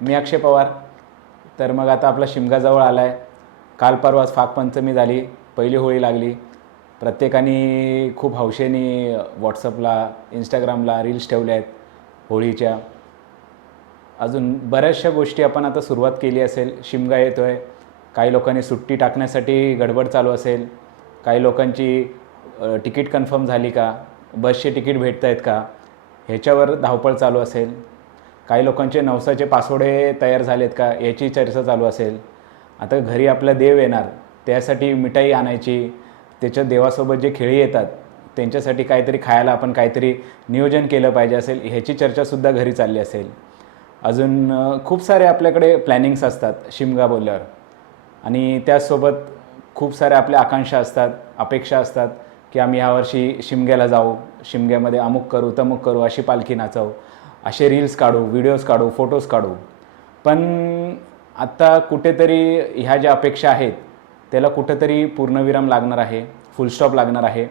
मी अक्षय पवार. तर मग आता आपला शिमगाजवळ आला आहे काल परवाच फागपंचमी झाली. पहिली होळी लागली. प्रत्येकाने खूप हौशेने व्हॉट्सअपला इंस्टाग्रामला रील्स ठेवल्या आहेत होळीच्या. अजून बऱ्याचशा गोष्टी आपण आता सुरुवात केली असेल. शिमगा येतो आहे काही लोकांनी सुट्टी टाकण्यासाठी गडबड चालू असेल. काही लोकांची तिकीट कन्फर्म झाली का? बसचे तिकीट भेटत आहेत का? ह्याच्यावर धावपळ चालू असेल. काही लोकांचे नवसाचे पासवर्डे तयार झालेत का याची चर्चा चालू असेल. आता घरी आपला देव येणार त्यासाठी मिठाई आणायची त्याच्या देवासोबत जे खेळी येतात त्यांच्यासाठी काहीतरी खायला आपण काहीतरी नियोजन केलं पाहिजे असेल ह्याची चर्चासुद्धा घरी चालली असेल. अजून खूप सारे आपल्याकडे प्लॅनिंग्स असतात शिमगा बोलल्यावर. आणि त्याचसोबत खूप साऱ्या आपल्या आकांक्षा असतात अपेक्षा असतात की आम्ही यावर्षी शिमग्याला जाऊ शिमग्यामध्ये अमुक करू तमुक करू अशी पालखी नाचवू. असे रील्स काढू व्हिडिओज काढू फोटोज काढू. पण आत्ता कुठेतरी ह्या ज्या अपेक्षा आहेत त्याला कुठेतरी पूर्णविराम लागणार आहे फुलस्टॉप लागणार आहे.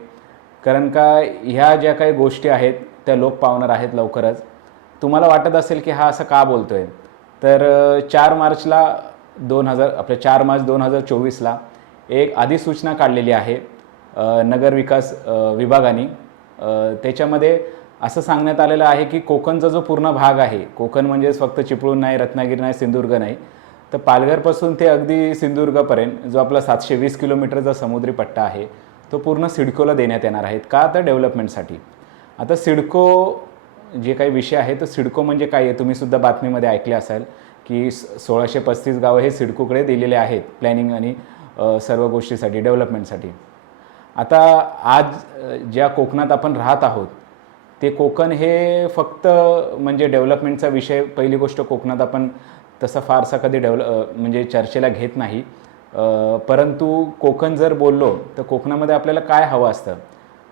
कारण का ह्या ज्या काही गोष्टी आहेत त्या लोक पावणार आहेत लवकरच. तुम्हाला वाटत असेल की हा असं का बोलतो आहे तर चार मार्चला दोन हजार आपल्या चार मार्च दोन हजार चोवीसला एक अधिसूचना काढलेली आहे नगरविकास नगर विकास विभागाने त्याच्यामध्ये असं सांगण्यात आलेलं आहे की कोकणचा जो पूर्ण भाग आहे कोकण म्हणजेच फक्त चिपळूण नाही रत्नागिरी नाही सिंधुदुर्ग नाही तर पालघरपासून ते अगदी सिंधुदुर्गपर्यंत जो आपला सातशे वीस किलोमीटरचा समुद्री पट्टा आहे तो पूर्ण सिडकोला देण्यात येणार आहेत का तर डेव्हलपमेंटसाठी. आता सिडको जे काही विषय आहे तर सिडको म्हणजे काय आहे? तुम्हीसुद्धा बातमीमध्ये ऐकले असाल की सोळाशे पस्तीस गावं हे सिडकोकडे दिलेले आहेत प्लॅनिंग आणि सर्व गोष्टीसाठी डेव्हलपमेंटसाठी. आता आज ज्या कोकणात आपण राहत आहोत ते कोकण हे फक्त म्हणजे डेव्हलपमेंटचा विषय पहिली गोष्ट कोकणात आपण तसा फारसा कधी डेव्हलप म्हणजे चर्चेला घेत नाही. परंतु कोकण जर बोललो तर कोकणामध्ये आपल्याला काय हवं असतं?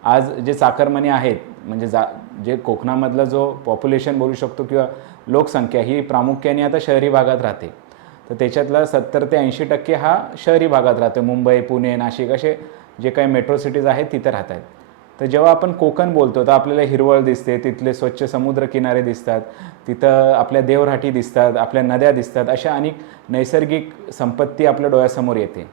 आज जे चाकरमानी आहेत म्हणजे जा जे कोकणामधला जो पॉप्युलेशन बोलू शकतो किंवा लोकसंख्या ही प्रामुख्याने आता शहरी भागात राहते. तर त्याच्यातला सत्तर ते ऐंशी टक्के हा शहरी भागात राहतो मुंबई पुणे नाशिक असे जे काही मेट्रो सिटीज आहेत तिथे राहत आहेत तर जेव्हा आपण कोकण बोलतो तर आपल्याला हिरवळ दिसते तिथले स्वच्छ समुद्र किनारे दिसतात तिथं आपल्या देवराठी दिसतात आपल्या नद्या दिसतात अशा अनेक नैसर्गिक संपत्ती आपल्या डोळ्यासमोर येते.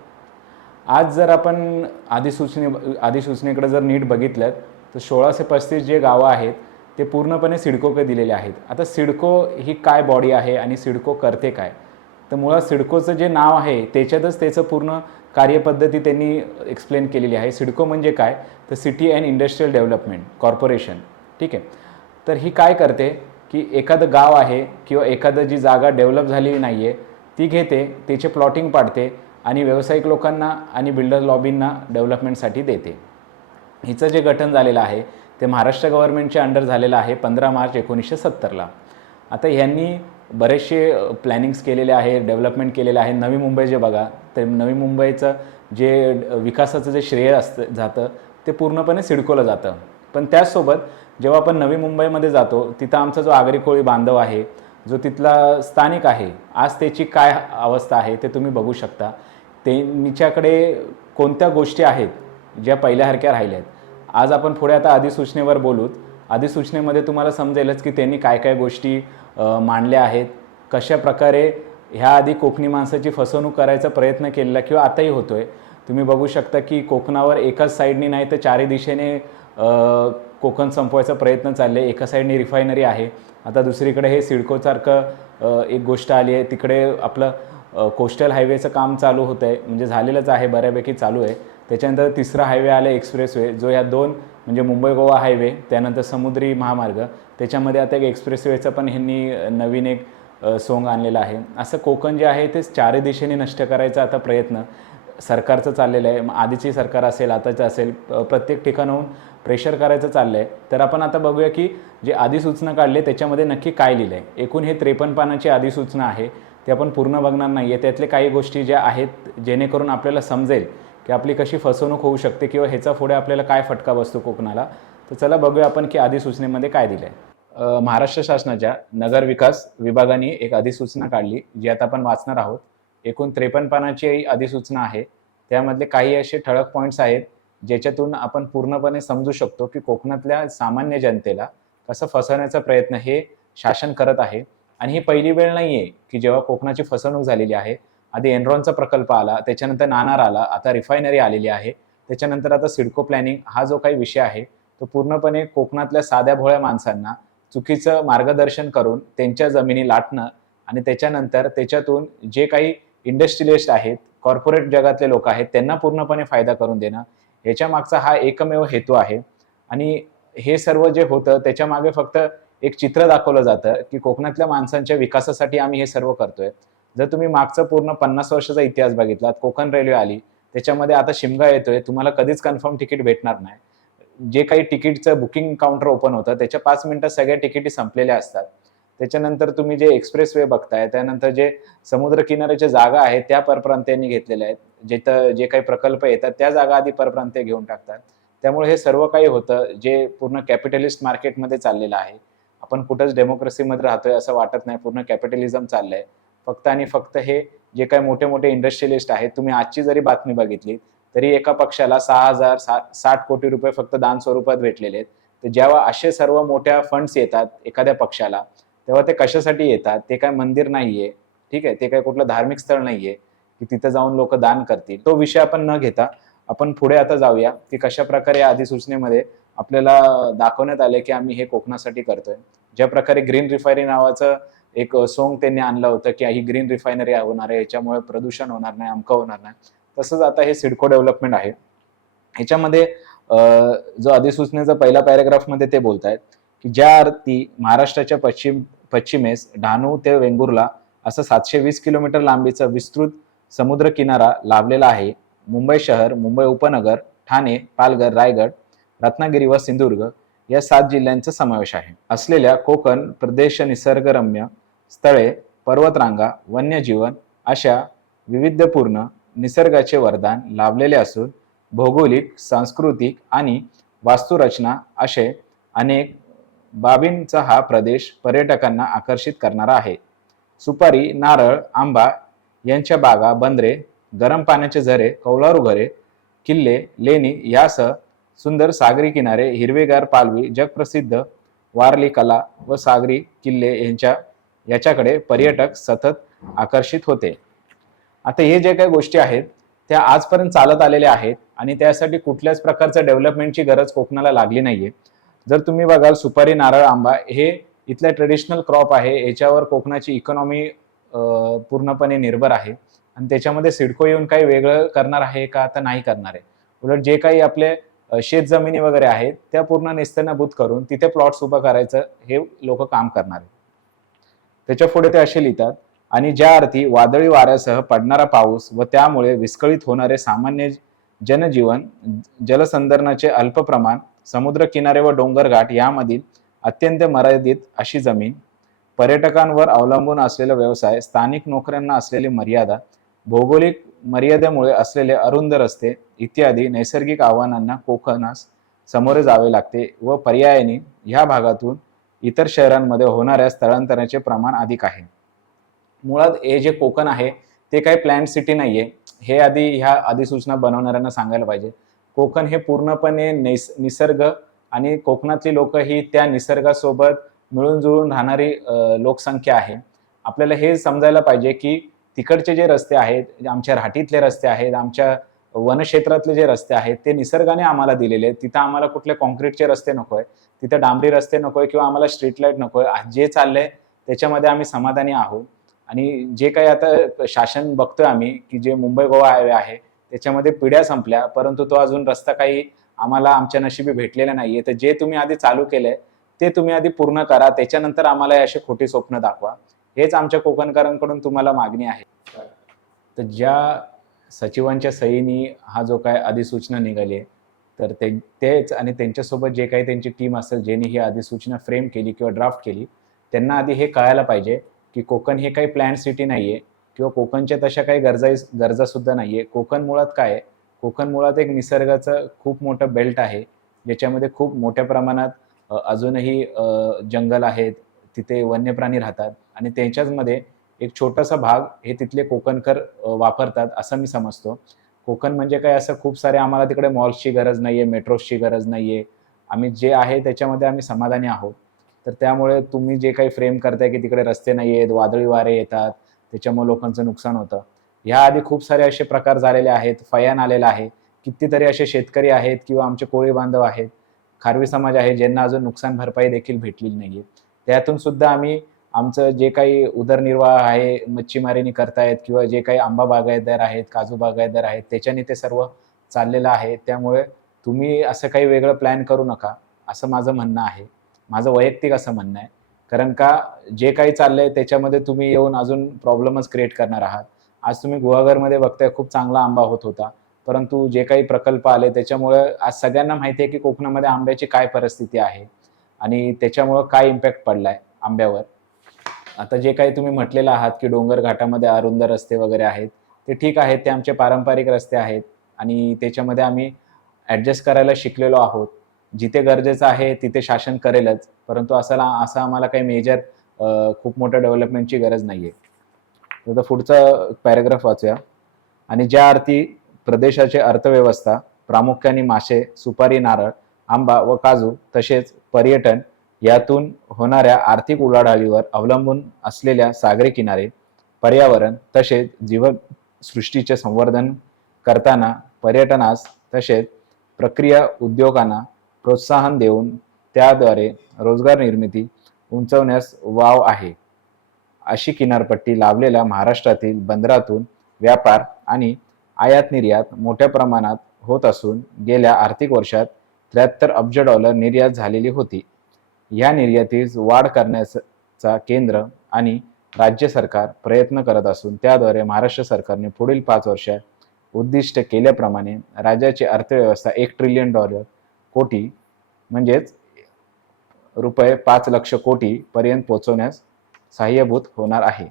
आज जर आपण अधिसूचने अधिसूचनेकडे जर नीट बघितलं तर सोळाशे पस्तीस जे गावं आहेत ते पूर्णपणे सिडकोकडे दिलेले आहेत. आता सिडको ही काय बॉडी आहे आणि सिडको करते काय? तर मुळात सिडकोचं जे नाव आहे त्याच्यातच त्याचं पूर्ण कार्यपद्धती त्यांनी एक्सप्लेन केलेली आहे. सिडको म्हणजे काय? तर city and industrial development corporation ठीक आहे? तर ही काय करते? की एखादं गाव आहे किंवा एखादं जी जागा डेव्हलप झालेली नाही आहे ती घेते त्याचे प्लॉटिंग पाडते आणि व्यावसायिक लोकांना आणि बिल्डर लॉबींना डेव्हलपमेंटसाठी देते. हिचं जे गठन झालेलं आहे ते महाराष्ट्र गव्हर्नमेंटच्या अंडर झालेलं आहे पंधरा मार्च एकोणीसशे सत्तरला. आता ह्यांनी बरेचसे प्लॅनिंग्स केलेले आहे डेव्हलपमेंट केलेले आहे नवी मुंबई जे बघा ते नवी मुंबईचं जे विकासाचं जे श्रेय असतं जातं ते पूर्णपणे सिडकोला जातं. पण त्याचसोबत जेव्हा आपण नवी मुंबईमध्ये जातो तिथं आमचा जो आगरी कोळी बांधव आहे जो तिथला स्थानिक आहे आज त्याची काय अवस्था आहे ते तुम्ही बघू शकता. त्यांच्याकडे कोणत्या गोष्टी आहेत ज्या पहिल्यासारख्या राहिल्या आहेत आज आपण पुढे आता अधिसूचनेवर बोलूत. अधिसूचनेमध्ये तुम्हाला समजेलच की त्यांनी काय काय गोष्टी मांडल्या आहेत. कशा प्रकारे ह्या आधी कोकणी माणसाची फसवणूक करायचा प्रयत्न केलेला किंवा आताही होतो आहे तुम्ही बघू शकता की कोकणावर एकाच साईडनी नाही तर चारही दिशेने कोकण संपवायचा प्रयत्न चालले. एका साईडने रिफायनरी आहे. आता दुसरीकडे हे सिडकोसारखं एक गोष्ट आली आहे. तिकडे आपलं कोस्टल हायवेचं काम चालू होतं आहे म्हणजे झालेलंच आहे. बऱ्यापैकी चालू आहे. त्याच्यानंतर तिसरा हायवे आला एक्सप्रेसवे जो ह्या दोन म्हणजे मुंबई गोवा हायवे त्यानंतर समुद्री महामार्ग त्याच्यामध्ये आता एक एक्सप्रेसवेचं पण ह्यांनी नवीन एक सोंग आणलेलं आहे. असं कोकण जे आहे ते चारही दिशेने नष्ट करायचा आता प्रयत्न सरकारचं चाललेलं आहे. आधीची सरकार असेल आताचं असेल प्रत्येक ठिकाणाहून प्रेशर करायचं चाललं आहे तर आपण आता बघूया की जे अधिसूचना काढली त्याच्यामध्ये नक्की काय लिहिलं आहे एकूण हे त्रेपन्न पानाची अधिसूचना आहे ते आपण पूर्ण बघणार नाही आहे त्यातले काही गोष्टी ज्या आहेत जेणेकरून आपल्याला समजेल की आपली कशी फसवणूक होऊ शकते किंवा ह्याचा पुढे आपल्याला काय फटका बसतो कोकणाला तर चला बघूया आपण की अधिसूचनेमध्ये काय दिलं आहे महाराष्ट्र शासनाच्या नगर विकास विभागाने एक अधिसूचना काढली जी आता आपण वाचणार आहोत. एकूण त्रेपन्न पानाची अधिसूचना आहे. त्यामधले काही असे ठळक पॉईंट्स आहेत ज्याच्यातून आपण पूर्णपणे समजू शकतो की कोकणातल्या सामान्य जनतेला कसं फसवण्याचा प्रयत्न हे शासन करत आहे. आणि ही पहिली वेळ नाही आहे की जेव्हा कोकणाची फसवणूक झालेली आहे आधी एनरॉनचा प्रकल्प आला त्याच्यानंतर नाणार आला आता रिफायनरी आलेली आहे. त्याच्यानंतर आता सिडको प्लॅनिंग हा जो काही विषय आहे तो पूर्णपणे कोकणातल्या साध्या भोळ्या माणसांना चुकीचं मार्गदर्शन करून त्यांच्या जमिनी लाटणं आणि त्याच्यानंतर त्याच्यातून जे काही इंडस्ट्रियलिस्ट आहेत कॉर्पोरेट जगातले लोक आहेत त्यांना पूर्णपणे फायदा करून देणं ह्याच्या मागचा हा एकमेव हेतू आहे. आणि हे सर्व जे होतं त्याच्यामागे फक्त एक चित्र दाखवलं जातं की कोकणातल्या माणसांच्या विकासासाठी आम्ही हे सर्व करतोय. जर तुम्ही मागचं पूर्ण पन्नास वर्षाचा इतिहास बघितलात कोकण रेल्वे आली त्याच्यामध्ये आता शिमगा येतोय तुम्हाला कधीच कन्फर्म तिकीट भेटणार नाही. जे काही तिकीटचं बुकिंग काउंटर ओपन होतं त्याच्या पाच मिनिटात सगळ्या तिकिटी संपलेल्या असतात. त्याच्यानंतर तुम्ही जे एक्सप्रेस वे बघताय त्यानंतर जे समुद्र किनाऱ्याच्या जागा आहेत त्या परप्रांतीयांनी घेतलेल्या आहेत. जिथं जे काही प्रकल्प येतात त्या जागा आधी परप्रांतीय घेऊन टाकतात. त्यामुळे हे सर्व काही होतं जे पूर्ण कॅपिटलिस्ट मार्केटमध्ये चाललेलं आहे. आपण कुठंच डेमोक्रेसीमध्ये राहतोय असं वाटत नाही पूर्ण कॅपिटलिझम चाललंय. फक्त आणि फक्त हे जे काही मोठे मोठे इंडस्ट्रियलिस्ट आहेत तुम्ही आजची जरी बातमी बघितली तरी एका पक्षाला सहा हजार साठ कोटी रुपये फक्त दान स्वरूपात भेटलेले आहेत. तर जेव्हा असे सर्व मोठ्या फंड्स येतात एखाद्या पक्षाला तेव्हा ते कशासाठी येतात? ते काय मंदिर नाहीये ठीक आहे? ते काय कुठलं धार्मिक स्थळ नाहीये की तिथं जाऊन लोक दान करतील? तो विषय आपण न घेता आपण पुढे आता जाऊया की कशा प्रकारे या अधिसूचनेमध्ये आपल्याला दाखवण्यात आले की आम्ही हे कोकणासाठी करतोय. ज्या प्रकारे ग्रीन रिफायरी नावाचं एक सोंग त्यांनी आणलं होतं की ही ग्रीन रिफायनरी होणार आहे याच्यामुळे प्रदूषण होणार नाही अमकं होणार नाही. तसंच आता हे सिडको डेव्हलपमेंट आहे. ह्याच्यामध्ये जो अधिसूचनेचा पहिल्या पॅरेग्राफमध्ये ते बोलत आहेत की ज्या अर्थी महाराष्ट्राच्या पश्चिम पश्चिमेस डहाणू ते वेंगुर्ला असं सातशे वीस किलोमीटर लांबीचा विस्तृत समुद्र किनारा लाभलेला आहे मुंबई शहर मुंबई उपनगर ठाणे पालघर रायगड रत्नागिरी व सिंधुदुर्ग. या सात जिल्ह्यांचा समावेश आहे. असलेल्या कोकण प्रदेश निसर्गरम्य स्थळे पर्वतरांगा वन्यजीवन अशा विविधपूर्ण निसर्गाचे वरदान लाभलेले असून भौगोलिक सांस्कृतिक आणि वास्तुरचना असे अनेक बाबींचा हा प्रदेश पर्यटकांना आकर्षित करणारा आहे. सुपारी नारळ आंबा यांच्या बागा बंदरे गरम पाण्याचे झरे कौलारू घरे किल्ले लेणी यासह सुंदर सागरी किनारे हिरवेगार पालवी जगप्रसिद्ध वारली कला व सागरी किल्ले यांच्या याच्याकडे पर्यटक सतत आकर्षित होते. आता हे जे काही गोष्टी आहेत त्या आजपर्यंत चालत आलेल्या आहेत आणि त्यासाठी कुठल्याच प्रकारच्या डेव्हलपमेंटची गरज कोकणाला लागली नाहीये. जर तुम्ही बघाल सुपारी नारळ आंबा हे इथल्या ट्रेडिशनल क्रॉप आहे याच्यावर कोकणाची इकॉनॉमी पूर्णपणे निर्भर आहे. आणि त्याच्यामध्ये सिडको येऊन काही वेगळं करणार आहे का? तर नाही करणार आहे. उलट जे काही आपले शेत जमिनी वगैरे आहेत त्या पूर्ण नेस्तनाभूत करून तिथे प्लॉट्स उभं करायचं हे लोक काम करणार आहेत. त्याच्या पुढे ते असे लिहितात आणि ज्या अर्थी वादळी वाऱ्यासह पडणारा पाऊस व त्यामुळे विस्कळीत होणारे सामान्य जनजीवन जलसंधारणाचे अल्प प्रमाण समुद्र किनारे व डोंगरघाट यामधील अत्यंत मर्यादित अशी जमीन पर्यटकांवर अवलंबून असलेला व्यवसाय स्थानिक नोकऱ्यांना असलेली मर्यादा भौगोलिक मर्यादेमुळे असलेले अरुंद रस्ते इत्यादी नैसर्गिक आव्हानांना कोकणास सामोरे जावे लागते व पर्यायाने ह्या भागातून इतर शहरांमध्ये होणाऱ्या स्थलांतराचे प्रमाण अधिक आहे. मुळात हे जे कोकण आहे ते काही प्लॅन सिटी नाही आहे हे आधी ह्या अधिसूचना बनवणाऱ्यांना सांगायला पाहिजे. कोकण हे पूर्णपणे नैस निसर्ग आणि कोकणातली लोक ही त्या निसर्गासोबत मिळून जुळून राहणारी लोकसंख्या आहे. आपल्याला हे समजायला पाहिजे की तिकडचे जे रस्ते आहेत आमच्या राहटीतले रस्ते आहेत आमच्या वनक्षेत्रातले जे रस्ते आहेत ते निसर्गाने आम्हाला दिलेले आहेत. तिथं आम्हाला कुठले कॉन्क्रीटचे रस्ते नको आहे तिथं डांबरी रस्ते नको आहे किंवा आम्हाला स्ट्रीट लाइट नको आहे जे चाललंय त्याच्यामध्ये आम्ही समाधानी आहोत. आणि जे काही आता शासन बघतोय आम्ही की जे मुंबई गोवा हायवे आहे त्याच्यामध्ये पिढ्या संपल्या परंतु तो अजून रस्ता काही आम्हाला आमच्या नशिबी भेटलेला नाहीये. तर जे तुम्ही आधी चालू केलंय ते तुम्ही आधी पूर्ण करा. त्याच्यानंतर आम्हाला हे असे खोटी स्वप्न दाखवा. हेच आमच्या कोकणकरांकडून तुम्हाला मागणी आहे. तर ज्या सचिवांच्या सहीनी हा जो काय अधिसूचना निघाली आहे तर ते तेच आणि त्यांच्यासोबत जे काही त्यांची टीम असेल ज्यांनी ही अधिसूचना फ्रेम केली किंवा ड्राफ्ट केली त्यांना आधी हे कळायला पाहिजे की कोकण हे काही प्लॅन सिटी नाही आहे किंवा कोकणच्या तशा काही गरजा गरजासुद्धा नाही आहे कोकण मुळात काय आहे? कोकण मुळात एक निसर्गाचं खूप मोठं बेल्ट आहे ज्याच्यामध्ये खूप मोठ्या प्रमाणात अजूनही जंगल आहेत तिथे वन्य प्राणी राहतात. आणि त्यांच्याचमध्ये एक छोटासा भाग हे तिथले कोकणकर वापरतात असं मी समजतो. कोकण म्हणजे काय? असं खूप सारे आम्हाला तिकडे मॉल्सची गरज नाही आहे मेट्रोसची गरज नाही आहे आम्ही जे आहे त्याच्यामध्ये आम्ही समाधानी आहोत. तर त्यामुळे तुम्ही जे काही फ्रेम करताय की तिकडे रस्ते नाही आहेत वादळी वारे येतात त्याच्यामुळे लोकांचं नुकसान होतं. ह्या आधी खूप सारे असे प्रकार झालेले आहेत फयान आलेला आहे. कितीतरी असे शेतकरी आहेत किंवा आमचे कोळी बांधव आहेत. खारवी समाज आहे ज्यांना अजून नुकसान भरपाई देखील भेटलेली नाहीये. त्यातून सुद्धा आम्ही आमचं जे काही उदरनिर्वाह आहे मच्छीमारीने करतायत किंवा जे काही आंबा बागायतदार आहेत काजू बागायतदार आहेत त्याच्याने ते सर्व चाललेलं आहे. त्यामुळे तुम्ही असं काही वेगळं प्लॅन करू नका असं माझं म्हणणं आहे. माझं वैयक्तिक असं म्हणणं आहे. कारण का जे काही चाललंय त्याच्यामध्ये तुम्ही येऊन अजून प्रॉब्लेमच क्रिएट करणार आहात. आज तुम्ही गुहागरमध्ये बघताय खूप चांगला आंबा होत होता. परंतु जे काही प्रकल्प आले त्याच्यामुळे आज सगळ्यांना माहिती आहे की कोकणामध्ये आंब्याची काय परिस्थिती आहे आणि त्याच्यामुळं काय इम्पॅक्ट पडलाय आंब्यावर. आता जे काही तुम्ही म्हटलेलं आहात की डोंगर घाटामध्ये अरुंद रस्ते वगैरे आहेत ते ठीक आहेत ते आमचे पारंपरिक रस्ते आहेत आणि त्याच्यामध्ये आम्ही ॲडजस्ट करायला शिकलेलो आहोत. जिथे गरजेचं आहे तिथे शासन करेलच परंतु असं असं आम्हाला काही मेजर खूप मोठ्या डेव्हलपमेंटची गरज नाही आहे तर पुढचा पॅरेग्राफ वाचूया. आणि ज्या अर्थी प्रदेशाची अर्थव्यवस्था प्रामुख्याने मासे सुपारी नारळ आंबा व काजू तसेच पर्यटन यातून होणाऱ्या आर्थिक उलाढालीवर अवलंबून असलेल्या सागरी किनारे पर्यावरण तसेच जीवनसृष्टीचे संवर्धन करताना पर्यटनास तसेच प्रक्रिया उद्योगांना प्रोत्साहन देऊन त्याद्वारे रोजगार निर्मिती उंचवण्यास वाव आहे. अशी किनारपट्टी लाभलेल्या महाराष्ट्रातील बंदरातून व्यापार आणि आयात निर्यात मोठ्या प्रमाणात होत असून गेल्या आर्थिक वर्षात त्र्याहत्तर अब्ज डॉलर निर्यात झालेली होती. या निर्यातीस वाढ करण्याचा केंद्र आणि राज्य सरकार प्रयत्न करत असून त्याद्वारे महाराष्ट्र सरकारने पुढील पाच वर्षात उद्दिष्ट केल्याप्रमाणे राज्याची अर्थव्यवस्था एक ट्रिलियन डॉलर कोटी म्हणजेच रुपये पाच लक्ष कोटी पर्यंत पोहोचवण्यास सहाय्यभूत होणार आहे.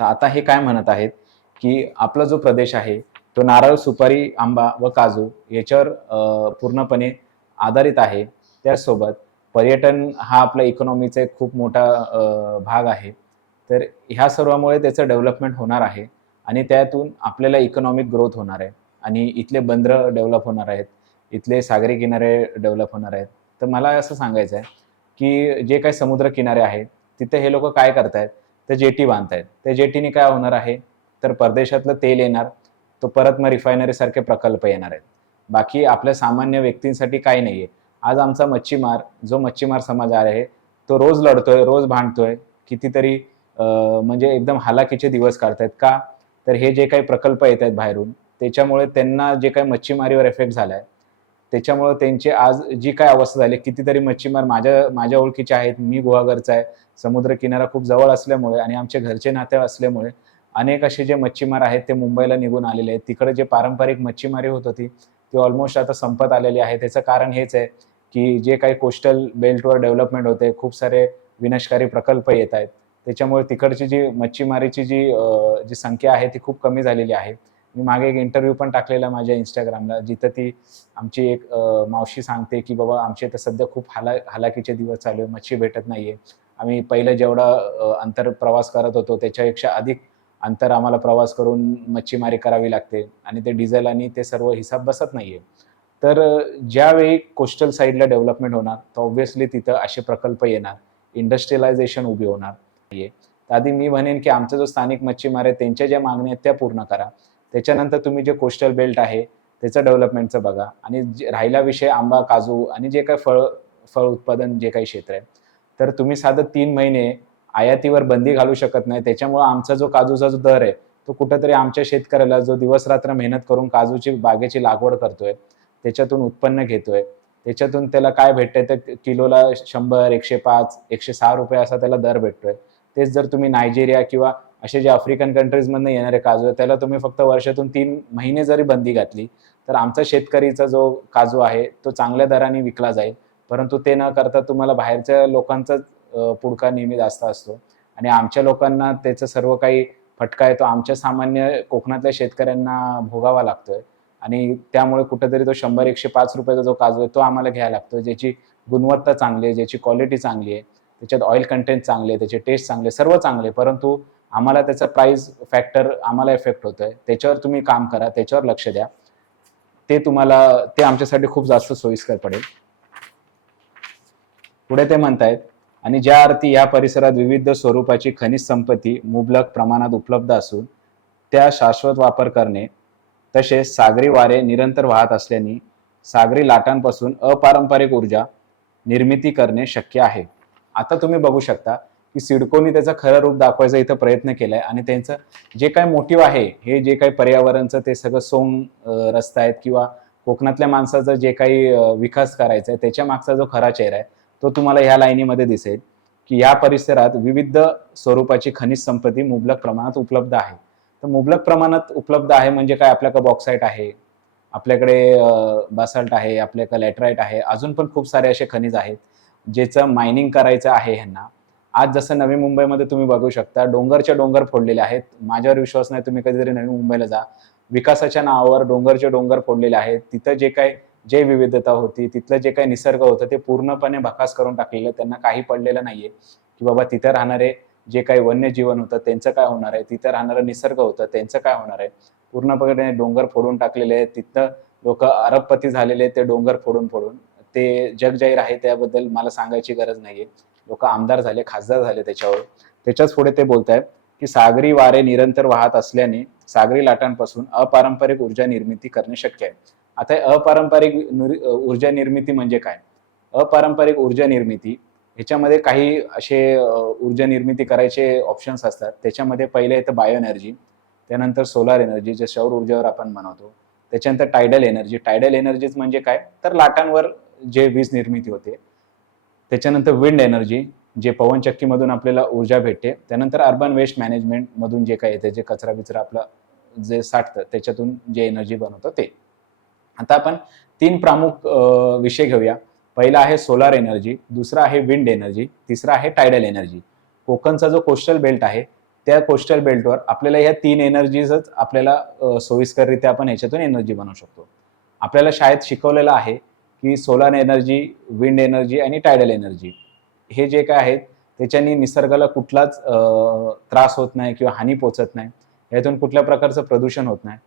तर आता हे काय म्हणत आहेत की आपला जो प्रदेश आहे तो नारळ सुपारी आंबा व काजू याच्यावर पूर्णपणे आधारित आहे. त्याचसोबत पर्यटन हा आपल्या इकॉनॉमीचा एक खूप मोठा भाग आहे. तर ह्या सर्वामुळे त्याचं डेव्हलपमेंट होणार आहे आणि त्यातून आपल्याला इकॉनॉमिक ग्रोथ होणार आहे आणि इथले बंदरं डेव्हलप होणार आहेत इथले सागरी किनारे डेव्हलप होणार आहेत. तर मला असं सांगायचं आहे की जे काही समुद्र किनारे आहेत तिथे हे लोक काय करतायत? ते जेटी बांधतायत. त्या जेटीने काय होणार आहे? तर परदेशातलं तेल येणार तो परत मग रिफायनरीसारखे प्रकल्प येणार आहेत. बाकी आपल्या सामान्य व्यक्तींसाठी काही आहे आज आमचा मच्छीमार जो मच्छीमार समाज आहे तो रोज लढतोय रोज भांडतोय कितीतरी म्हणजे एकदम हालाकीचे दिवस काढतायत. का? तर हे जे काही प्रकल्प येत आहेत बाहेरून त्याच्यामुळे त्यांना जे काही मच्छीमारीवर इफेक्ट झालाय त्याच्यामुळे त्यांची आज जी काय अवस्था झाली कितीतरी मच्छीमार माझ्या माझ्या ओळखीचे आहेत मी गुहागरचा आहे समुद्र किनारा खूप जवळ असल्यामुळे आणि आमचे घरचे नाते असल्यामुळे अनेक असे जे मच्छीमार आहेत ते मुंबईला निघून आलेले आहेत. तिकडे जे पारंपरिक मच्छीमारी होत होती ती ऑलमोस्ट आता संपत आलेली आहे. त्याचं कारण हेच आहे की जे काही कोस्टल बेल्टवर डेव्हलपमेंट होते खूप सारे विनाशकारी प्रकल्प येत आहेत. त्याच्यामुळे तिकडची जी मच्छीमारीची जी जी संख्या आहे ती खूप कमी झालेली आहे. मी मागे एक इंटरव्ह्यू पण टाकलेला माझ्या इंस्टाग्रामला जिथं ती आमची एक मावशी सांगते की बाबा आमचे तर सध्या खूप हाला हालाकीचे दिवस चालू आहे मच्छी भेटत नाहीये. आम्ही पहिलं जेवढा अंतर प्रवास करत होतो त्याच्यापेक्षा अधिक अंतर आम्हाला प्रवास करून मच्छीमारी करावी लागते आणि ते डिझेल आणि ते सर्व हिसाब बसत नाही आहे तर ज्यावेळी कोस्टल साईडला डेव्हलपमेंट होणार तर ऑब्व्हियसली तिथं असे प्रकल्प येणार. इंडस्ट्रियलायझेशन उभी होणार आहे तर आधी मी म्हणेन की आमचा जो स्थानिक मच्छीमार आहे त्यांच्या ज्या मागण्या आहेत त्या पूर्ण करा. त्याच्यानंतर तुम्ही जे कोस्टल बेल्ट आहे त्याचं डेव्हलपमेंटचं बघा. आणि जे राहिला विषय आंबा काजू आणि जे काही फळ फळ उत्पादन जे काही क्षेत्र आहे. तर तुम्ही साधं तीन महिने आयातीवर बंदी घालू शकत नाही. त्याच्यामुळे आमचा जो काजूचा जो दर आहे तो कुठंतरी आमच्या शेतकऱ्याला जो दिवस रात्र मेहनत करून काजूची बागेची लागवड करतोय त्याच्यातून उत्पन्न घेतोय त्याच्यातून त्याला काय भेटतंय तर किलोला शंभर एकशे पाच एकशे सहा रुपये असा त्याला दर भेटतोय. तेच जर तुम्ही नायजेरिया किंवा असे जे आफ्रिकन कंट्रीजमधनं येणारे काजू आहे त्याला तुम्ही फक्त वर्षातून तीन महिने जरी बंदी घातली तर आमचा शेतकरीचा जो काजू आहे तो चांगल्या दराने विकला जाईल. परंतु ते न करता तुम्हाला बाहेरच्या लोकांचा पुडका नेहमी जास्त असतो. आणि आमच्या लोकांना त्याचं सर्व काही फटका येतो. आमच्या सामान्य कोकणातल्या शेतकऱ्यांना भोगावा लागतोय. आणि त्यामुळे कुठेतरी तो शंभर एकशे पाच रुपयाचा जो काजू आहे तो आम्हाला घ्यायला लागतो ज्याची गुणवत्ता चांगली आहे ज्याची क्वालिटी चांगली आहे त्याच्यात ऑइल कंटेंट चांगले आहे त्याचे टेस्ट चांगले सर्व चांगले परंतु आम्हाला त्याचा प्राईस फॅक्टर आम्हाला इफेक्ट होतोय. त्याच्यावर तुम्ही काम करा त्याच्यावर लक्ष द्या. ते तुम्हाला ते आमच्यासाठी खूप जास्त सोयीस्कर पडेल. पुढे ते म्हणतायत आणि ज्या अर्थी या परिसरात विविध स्वरूपाची खनिज संपत्ती मुबलक प्रमाणात उपलब्ध असून त्या शाश्वत वापर करणे तसेच सागरी वारे निरंतर वाहत असल्याने सागरी लाटांपासून अपारंपरिक ऊर्जा निर्मिती करणे शक्य आहे. आता तुम्ही बघू शकता की सिडकोनी त्याचं खरं रूप दाखवायचा इथं प्रयत्न केलाय आणि त्यांचं जे काही मोटिव्ह आहे हे जे काही पर्यावरणचं ते सगळं सोंग रस्ता आहेत किंवा कोकणातल्या माणसाचं जे काही विकास करायचा आहे त्याच्या मागचा जो खरा चेहरा आहे तो तुम्हाला ह्या लाईनीमध्ये दिसेल की या परिसरात विविध स्वरूपाची खनिज संपत्ती मुबलक प्रमाणात उपलब्ध आहे. तर मुबलक प्रमाणात उपलब्ध आहे म्हणजे काय? आपल्याकडे बॉक्साईट आहे आपल्याकडे बासाल्ट आहे आपल्याकडे लॅटराईट आहे अजून पण खूप सारे असे खनिज आहेत ज्याचं मायनिंग करायचं आहे ह्यांना. आज जसं नवी मुंबईमध्ये तुम्ही बघू शकता डोंगरच्या डोंगर फोडलेले आहेत. माझ्यावर विश्वास नाही तुम्ही कधीतरी नवी मुंबईला जा. विकासाच्या नावावर डोंगरचे डोंगर फोडलेले आहेत. तिथं जे काही जे विविधता होती तिथलं जे काही निसर्ग होतं ते पूर्णपणे भकास करून टाकलेलं त्यांना काही पडलेलं नाहीये. की बाबा तिथं राहणारे जे काही वन्यजीवन होतं त्यांचं काय होणार आहे? तिथं राहणारं निसर्ग होतं त्यांचं काय होणार आहे? पूर्णपणे डोंगर फोडून टाकलेले आहेत. तिथं लोक अरबपती झालेले आहेत ते डोंगर फोडून फोडून. ते जग जाहीर आहे त्याबद्दल मला सांगायची गरज नाहीये. लोक आमदार झाले खासदार झाले त्याच्यावर. त्याच्याच पुढे ते बोलत आहेत की सागरी वारे निरंतर वाहत असल्याने सागरी लाटांपासून अपारंपरिक ऊर्जा निर्मिती करणे शक्य आहे. आता अपारंपरिक ऊर्जा निर्मिती म्हणजे काय? अपारंपरिक ऊर्जा निर्मिती ह्याच्यामध्ये काही असे ऊर्जा निर्मिती करायचे ऑप्शन्स असतात. त्याच्यामध्ये पहिले येतं बायो एनर्जी त्यानंतर सोलार एनर्जी जे सौर ऊर्जेवर आपण बनवतो त्याच्यानंतर टायडल एनर्जी टायडल एनर्जीज म्हणजे काय? तर लाटांवर जे वीज निर्मिती होते. त्याच्यानंतर विंड एनर्जी जे पवनचक्कीमधून आपल्याला ऊर्जा भेटते. त्यानंतर अर्बन वेस्ट मॅनेजमेंटमधून जे काय येते जे कचरा बिचरा आपला जे साठतं त्याच्यातून जे एनर्जी बनवतं ते. आता आपण तीन प्रमुख विषय घेऊया. पहिला आहे सोलार एनर्जी दुसरा आहे विंड एनर्जी तिसरा आहे टायडल एनर्जी कोकणचा जो कोस्टल बेल्ट आहे त्या कोस्टल बेल्टवर आपल्याला ह्या तीन एनर्जीजच आपल्याला सोयीस्कररित्या आपण ह्याच्यातून एनर्जी बनवू शकतो. आपल्याला शाळेत शिकवलेलं आहे की सोलार एनर्जी विंड एनर्जी आणि टायडल एनर्जी हे जे काय आहेत त्याच्यानी निसर्गाला कुठलाच त्रास होत नाही किंवा हानी पोचत नाही. यातून कुठल्या प्रकारचं प्रदूषण होत नाही.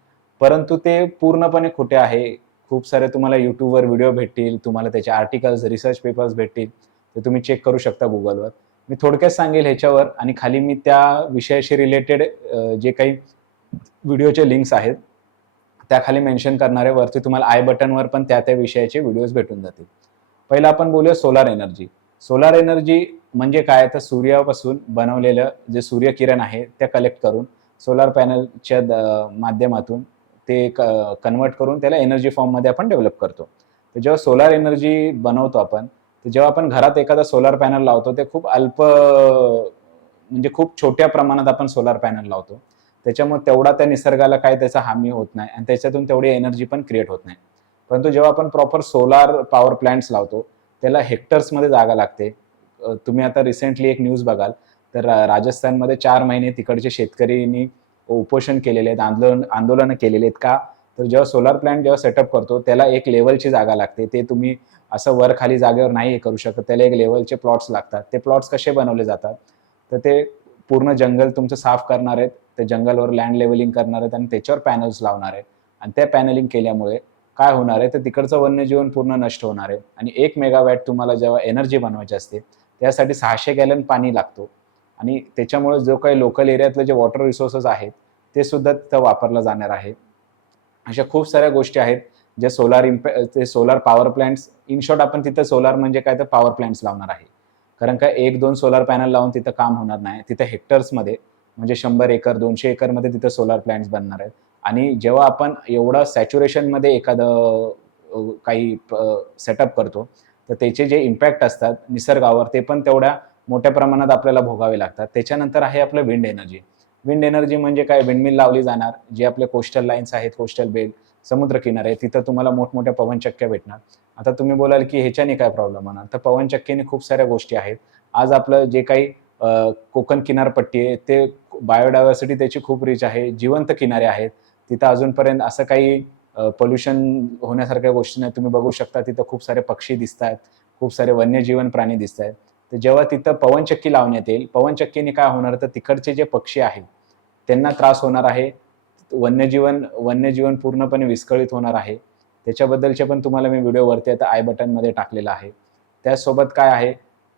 परंतु ते पूर्णपणे खोटे आहे. खूप सारे तुम्हाला युट्यूबवर व्हिडिओ भेटतील तुम्हाला त्याचे आर्टिकल्स रिसर्च पेपर्स भेटतील ते तुम्ही चेक करू शकता गुगलवर मी थोडक्यात सांगेल ह्याच्यावर आणि खाली मी त्या विषयाशी रिलेटेड जे काही व्हिडिओचे लिंक्स आहेत त्या खाली मेन्शन करणारे वरती तुम्हाला आय बटनवर पण त्या त्या विषयाचे व्हिडिओज भेटून जातील. पहिलं आपण बोलूया सोलार एनर्जी सोलार एनर्जी म्हणजे काय? तर सूर्यापासून बनवलेलं जे सूर्यकिरण आहे त्या कलेक्ट करून सोलार पॅनलच्या द- माध्यमातून ते कन्वर्ट करून त्याला एनर्जी फॉर्ममध्ये आपण डेव्हलप करतो. तर जेव्हा सोलार एनर्जी बनवतो आपण तर जेव्हा आपण घरात एखादा सोलार पॅनल लावतो ते खूप अल्प म्हणजे खूप छोट्या प्रमाणात आपण सोलार पॅनल लावतो. त्याच्यामुळे तेवढा त्या निसर्गाला काय त्याचा हामी होत नाही आणि त्याच्यातून तेवढी एनर्जी पण क्रिएट होत नाही. परंतु जेव्हा आपण प्रॉपर सोलार पॉवर प्लांट्स लावतो त्याला हेक्टर्समध्ये जागा लागते. तुम्ही आता रिसेंटली एक न्यूज बघाल तर राजस्थानमध्ये चार महिने तिकडचे शेतकरीनी उपोषण केलेले आहेत आंदोलन आंदोलनं केलेले आहेत का? तर जेव्हा सोलार प्लांट जेव्हा सेटअप करतो त्याला एक लेवलची जागा लागते. ते तुम्ही असं वर खाली जागेवर नाही हे करू शकत. त्याला एक लेवलचे प्लॉट्स लागतात. ते प्लॉट्स कसे बनवले जातात? तर ते पूर्ण जंगल तुमचं साफ करणार आहेत. ते जंगलवर लँड लेवलिंग करणार आहेत आणि त्याच्यावर पॅनल्स लावणार आहेत. आणि त्या पॅनलिंग केल्यामुळे काय होणार आहे? तर तिकडचं वन्यजीवन पूर्ण नष्ट होणार आहे. आणि एक मेगावॅट तुम्हाला जेव्हा एनर्जी बनवायची असते त्यासाठी सहाशे गॅलन पाणी लागतो. आणि त्याच्यामुळे जो काही लोकल एरियातले जे वॉटर रिसोर्सेस आहेत ते सुद्धा तिथं वापरलं जाणार आहे. अशा खूप साऱ्या गोष्टी आहेत जे सोलार इम्पॅ ते solar power plants in short आपण तिथं सोलार म्हणजे काय तर पॉवर प्लांट्स लावणार आहे. कारण का एक दोन सोलार पॅनल लावून तिथं काम होणार नाही. तिथं हेक्टर्समध्ये म्हणजे शंभर एकर दोनशे एकरमध्ये तिथं सोलार प्लांट्स बनणार आहेत. आणि जेव्हा आपण एवढं सॅच्युरेशनमध्ये एखादं काही सेटअप करतो तर त्याचे जे इम्पॅक्ट असतात निसर्गावर ते पण तेवढ्या मोठ्या प्रमाणात आपल्याला भोगावे लागतात. त्याच्यानंतर आहे आपलं विंड एनर्जी विंड एनर्जी म्हणजे काय? विंडमिल लावली जाणार जे आपले कोस्टल लाईन्स आहेत कोस्टल बेल्ट समुद्र किनारे तिथं तुम्हाला मोठमोठ्या पवनचक्क्या भेटणार. आता तुम्ही बोलाल की ह्याच्याने काय प्रॉब्लेम होणार? तर पवनचक्कीने खूप साऱ्या गोष्टी आहेत. आज आपलं जे काही कोकण किनारपट्टी आहे ते बायोडायव्हर्सिटी त्याची खूप रिच आहे जिवंत किनारे आहेत. तिथं अजूनपर्यंत असं काही पोल्युशन होण्यासारख्या गोष्टी नाही. तुम्ही बघू शकता तिथं खूप सारे पक्षी दिसत आहेत खूप सारे वन्यजीवन प्राणी दिसत आहेत तर जेव्हा तिथं पवनचक्की लावण्यात येईल पवनचक्कीने काय होणार तर तिकडचे जे पक्षी आहेत त्यांना त्रास होणार आहे वन्यजीवन वन्यजीवन पूर्णपणे विस्कळीत होणार आहे. त्याच्याबद्दलचे पण तुम्हाला मी व्हिडिओ वरती आता आय बटनमध्ये टाकलेला आहे. त्याचसोबत काय आहे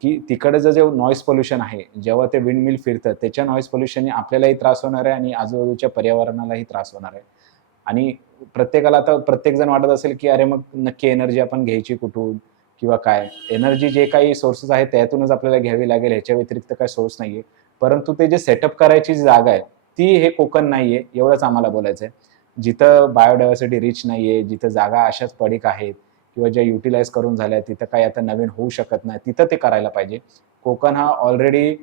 की तिकडचं जे नॉईस पोल्युशन आहे जेव्हा ते विंड मिल फिरतं त्याच्या नॉईस पोल्युशनने आपल्यालाही त्रास होणार आहे आणि आजूबाजूच्या पर्यावरणालाही त्रास होणार आहे. आणि प्रत्येकाला आता प्रत्येकजण वाटत असेल की अरे मग नक्की एनर्जी आपण घ्यायची कुठून? किंवा काय? एनर्जी जे काही सोर्सेस आहेत त्यातूनच आपल्याला घ्यावी लागेल ह्याच्या व्यतिरिक्त काय सोर्स नाहीये. परंतु ते जे सेटअप करायची जी जागा आहे ती हे कोकण नाहीये एवढंच आम्हाला बोलायचं आहे जिथं बायोडायव्हर्सिटी रिच नाहीये जिथं जागा अशाच पडीक आहेत किंवा ज्या युटिलाइज करून झाल्या तिथं काही आता नवीन होऊ शकत नाही तिथं ते करायला पाहिजे. कोकण हा ऑलरेडी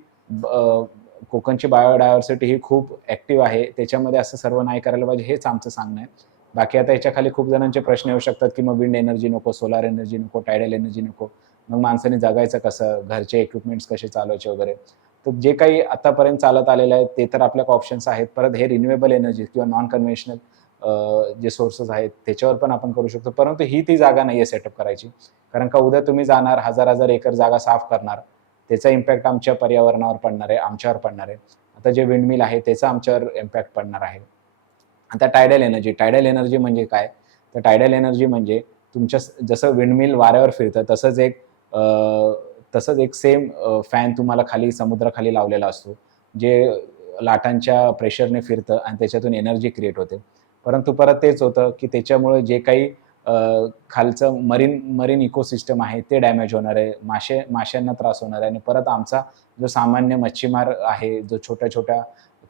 कोकणची बायोडायव्हर्सिटी ही खूप ॲक्टिव्ह आहे. त्याच्यामध्ये असं सर्व नाही करायला पाहिजे हेच आमचं सांगणं आहे. बाकी आता याच्या खाली खूप जणांचे प्रश्न येऊ शकतात की मग विंड एनर्जी नको सोलार एनर्जी नको टायडल एनर्जी नको. मग माणसाने जगायचं कसं? घरचे इक्विपमेंट्स कसे चालवायचे वगैरे? तर जे काही आतापर्यंत चालत आलेलं आहे ते तर आपल्याकडे ऑप्शन्स आहेत. परत हे रिन्युएबल एनर्जी किंवा नॉन कन्व्हेन्शनल जे सोर्सेस आहेत त्याच्यावर पण आपण करू शकतो. परंतु ही ती जागा नाही आहे सेटअप करायची. कारण का उद्या तुम्ही जाणार हजार हजार एकर जागा साफ करणार. त्याचा इम्पॅक्ट आमच्या पर्यावरणावर पडणार आहे आमच्यावर पडणार आहे. आता जे विंडमिल आहे त्याचा आमच्यावर इम्पॅक्ट पडणार आहे. आता टायडल एनर्जी टायडल एनर्जी म्हणजे काय? तर टायडल एनर्जी म्हणजे तुमच्या जसं विंडमिल वाऱ्यावर फिरतं तसंच एक तसंच एक सेम फॅन तुम्हाला खाली समुद्राखाली लावलेला असतो जे लाटांच्या प्रेशरने फिरतं आणि त्याच्यातून एनर्जी क्रिएट होते. परंतु परत तेच होतं की त्याच्यामुळे जे काही खालचं मरीन मरीन इकोसिस्टम आहे ते डॅमेज होणार आहे मासे माशांना त्रास होणार आहे आणि परत आमचा जो सामान्य मच्छीमार आहे जो छोट्या छोट्या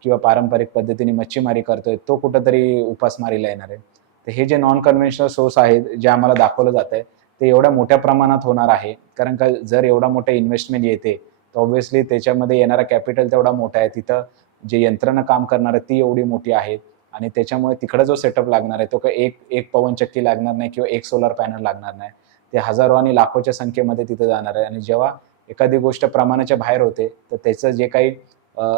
किंवा पारंपरिक पद्धतीने मच्छीमारी करतोय तो कुठंतरी उपासमारीला येणार आहे. तर हे जे नॉन कन्व्हेन्शनल सोर्स आहेत जे आम्हाला दाखवलं जात आहे ते एवढ्या मोठ्या प्रमाणात होणार आहे. कारण का जर एवढा मोठा इन्व्हेस्टमेंट येते तर ऑब्व्हियसली त्याच्यामध्ये येणारा कॅपिटल तेवढा मोठा आहे. तिथं जे यंत्रणा काम करणार आहे ती एवढी मोठी आहे. आणि त्याच्यामुळे तिकडं जो सेटअप लागणार आहे तो काही एक एक पवनचक्की लागणार नाही किंवा एक सोलर पॅनल लागणार नाही. ते हजारो आणि लाखोच्या संख्येमध्ये तिथं जाणार आहे. आणि जेव्हा एखादी गोष्ट प्रमाणाच्या बाहेर होते तर त्याचं जे काही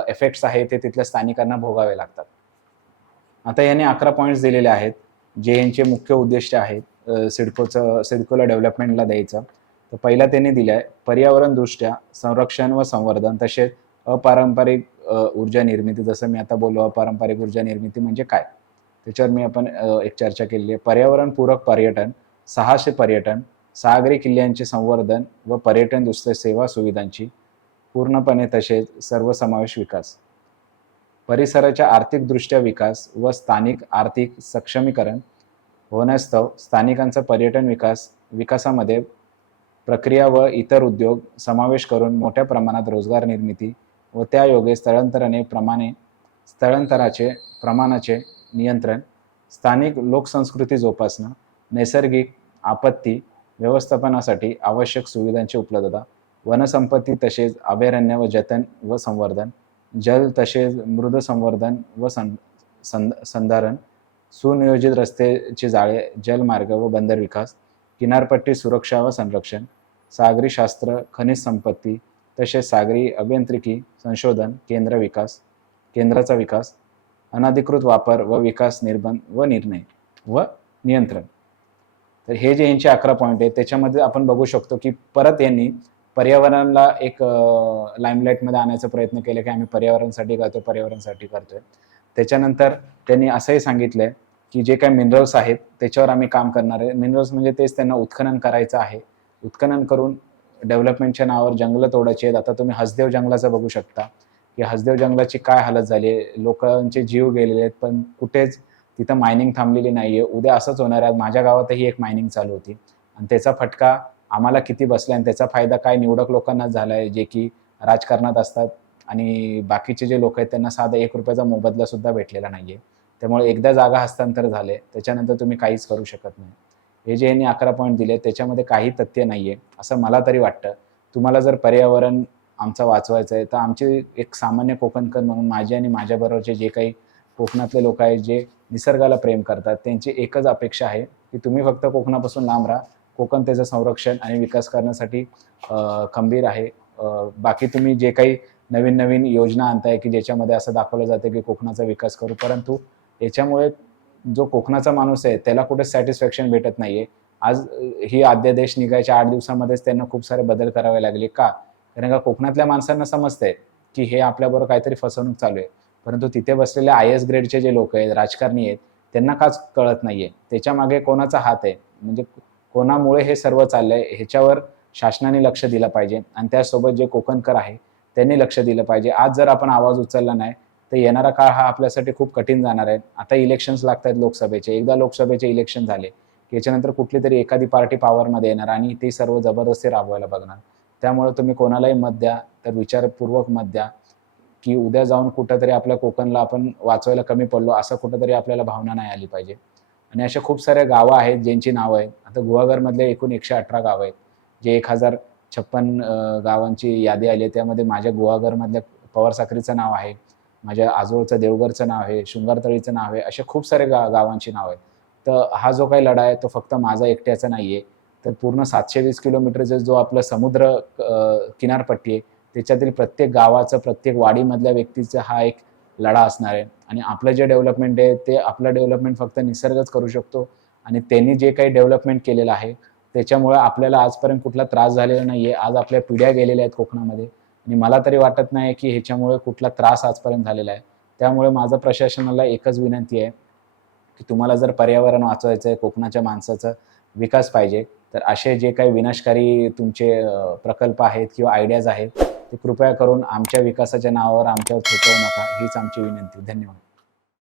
इफेक्ट्स आहे ते तिथल्या स्थानिकांना भोगावे लागतात. आता याने अकरा पॉईंट्स दिलेले आहेत. जे यांचे मुख्य उद्दिष्ट आहेत सिडकोचं सिडकोला डेव्हलपमेंटला द्यायचं. तर पहिला त्यांनी दिलं आहे पर्यावरणदृष्ट्या संरक्षण व संवर्धन तसेच अपारंपरिक ऊर्जा निर्मिती. जसं मी आता बोललो अपारंपरिक ऊर्जा निर्मिती म्हणजे काय? त्याच्यावर मी आपण एक चर्चा केलेली आहे. पर्यावरणपूरक पर्यटन सहाशे पर्यटन सागरी किल्ल्यांचे संवर्धन व पर्यटन दुसऱ्या सेवा सुविधांची. पूर्णपणे तसेच सर्वसमावेश विकास. परिसराच्या आर्थिकदृष्ट्या विकास व स्थानिक आर्थिक सक्षमीकरण होण्यास्तव स्थानिकांचा पर्यटन विकास विकासामध्ये प्रक्रिया व इतर उद्योग समावेश करून मोठ्या प्रमाणात रोजगार निर्मिती व त्यायोगे स्थळांतराने प्रमाणे स्थळांतराचे प्रमाणाचे नियंत्रण स्थानिक लोकसंस्कृती जोपासणं नैसर्गिक आपत्ती व्यवस्थापनासाठी आवश्यक सुविधांची उपलब्धता वनसंपत्ती तसेच अभयारण्य व जतन व संवर्धन जल तसेच मृद संवर्धन व सं संधारण सुनियोजित रस्त्याचे जाळे जलमार्ग व बंदर विकास किनारपट्टी सुरक्षा व संरक्षण सागरी शास्त्र खनिज संपत्ती तसेच सागरी अभियांत्रिकी संशोधन केंद्र विकास केंद्राचा विकास अनधिकृत वापर व विकास निर्बंध व निर्णय व नियंत्रण. तर हे जे यांचे अकरा पॉईंट आहेत त्याच्यामध्ये आपण बघू शकतो की परत यांनी पर्यावरणाला एक लाईमलाईटमध्ये आणायचा प्रयत्न केला की आम्ही पर्यावरणासाठी करतो पर्यावरणासाठी करतोय. त्याच्यानंतर त्यांनी असंही सांगितलंय की जे काही मिनरल्स आहेत त्याच्यावर आम्ही काम करणार आहे. मिनरल्स म्हणजे तेच त्यांना उत्खनन करायचं आहे. उत्खनन करून डेव्हलपमेंटच्या नावावर जंगलं तोडायची आहेत. आता तुम्ही हसदेव जंगलाचं बघू शकता. की हसदेव जंगलाची काय हालत झाली आहे? लोकांचे जीव गेलेले आहेत पण कुठेच तिथं मायनिंग थांबलेली नाही आहे उद्या असंच होणार आहे. माझ्या गावातही एक मायनिंग चालू होती. आणि त्याचा फटका आम्हाला किती बसला आणि त्याचा फायदा काय निवडक लोकांना झाला आहे जे की राजकारणात असतात. आणि बाकीचे जे लोक आहेत त्यांना साधा एक रुपयाचा मोबदला सुद्धा भेटलेला नाही आहे त्यामुळे एकदा जागा हस्तांतर झाले त्याच्यानंतर तुम्ही काहीच करू शकत नाही. हे जे यांनी अकरा पॉईंट दिले त्याच्यामध्ये काही तथ्य नाही आहे असं मला तरी वाटतं. तुम्हाला जर पर्यावरण आमचं वाचवायचं आहे तर आमचे एक सामान्य कोकणकर म्हणून माझे आणि माझ्याबरोबरचे जे काही कोकणातले लोक आहेत जे निसर्गाला प्रेम करतात त्यांची एकच अपेक्षा आहे की तुम्ही फक्त कोकणापासून लांब राहा कोकण त्याचं संरक्षण आणि विकास करण्यासाठी खंबीर आहे. बाकी तुम्ही जे काही नवीन नवीन योजना आणताय की ज्याच्यामध्ये असं दाखवलं जातं की कोकणाचा विकास करू परंतु याच्यामुळे जो कोकणाचा माणूस आहे त्याला कुठे सॅटिस्फॅक्शन भेटत नाहीये. आज ही अध्यादेश निघायच्या आठ दिवसामध्येच त्यांना खूप सारे बदल करावे लागले. का? कारण का कोकणातल्या माणसांना समजतंय की हे आपल्याबरोबर काहीतरी फसवणूक चालू आहे. परंतु तिथे बसलेले आय एस ग्रेडचे जे लोक आहेत राजकारणी आहेत त्यांना काच कळत नाहीये. त्याच्यामागे कोणाचा हात आहे? म्हणजे कोणामुळे हे सर्व चाललंय ह्याच्यावर शासनाने लक्ष दिलं पाहिजे. आणि त्यासोबत जे कोकणकर आहे त्यांनी लक्ष दिलं पाहिजे. आज जर आपण आवाज उचलला नाही तर येणारा काळ हा आपल्यासाठी खूप कठीण जाणार आहे. आता इलेक्शन्स लागत आहेत लोकसभेचे. एकदा लोकसभेचे इलेक्शन झाले की याच्यानंतर कुठली तरी एखादी पार्टी पॉवरमध्ये येणार आणि ती सर्व जबरदस्ती राबवायला बघणार. त्यामुळे तुम्ही कोणालाही मत द्या तर विचारपूर्वक मत द्या की उद्या जाऊन कुठंतरी आपल्या कोकणला आपण वाचवायला कमी पडलो असं कुठंतरी आपल्याला भावना नाही आली पाहिजे. आणि अशा खूप साऱ्या गावं आहेत ज्यांची नावं आहेत. आता गुहागरमधले एकूण एकशे अठरा गावं आहेत जे एक हजार छप्पन गावांची यादी आली आहे. त्यामध्ये माझ्या गुहागरमधल्या पवार साखरीचं नाव आहे माझ्या आजोळचं देवगरचं नाव आहे शृंगारतळीचं नाव आहे असे खूप सारे गा गावांची नाव आहेत. तर हा जो काही लढा आहे तो फक्त माझा एकट्याचा नाही आहे तर पूर्ण सातशे वीस किलोमीटरचा जो आपलं समुद्र किनारपट्टी आहे त्याच्यातील प्रत्येक गावाचं प्रत्येक वाडीमधल्या व्यक्तीचा हा एक लढा असणार आहे. आणि आपलं जे डेव्हलपमेंट आहे ते आपलं डेव्हलपमेंट फक्त निसर्गच करू शकतो. आणि त्यांनी जे काही डेव्हलपमेंट केलेलं आहे त्याच्यामुळे आपल्याला आजपर्यंत कुठला त्रास झालेला नाही आहे आज आपल्या पिढ्या गेलेल्या आहेत कोकणामध्ये. आणि मला तरी वाटत नाही की ह्याच्यामुळे कुठला त्रास आजपर्यंत झालेला आहे. त्यामुळे माझं प्रशासनाला एकच विनंती आहे की तुम्हाला जर पर्यावरण वाचवायचं आहे कोकणाच्या माणसाचा विकास पाहिजे तर असे जे काही विनाशकारी तुमचे प्रकल्प आहेत किंवा आयडियाज आहेत ते कृपया करून आमच्या विकासाच्या नावावर आमच्यावर थोपवू नका. हीच आमची विनंती. धन्यवाद.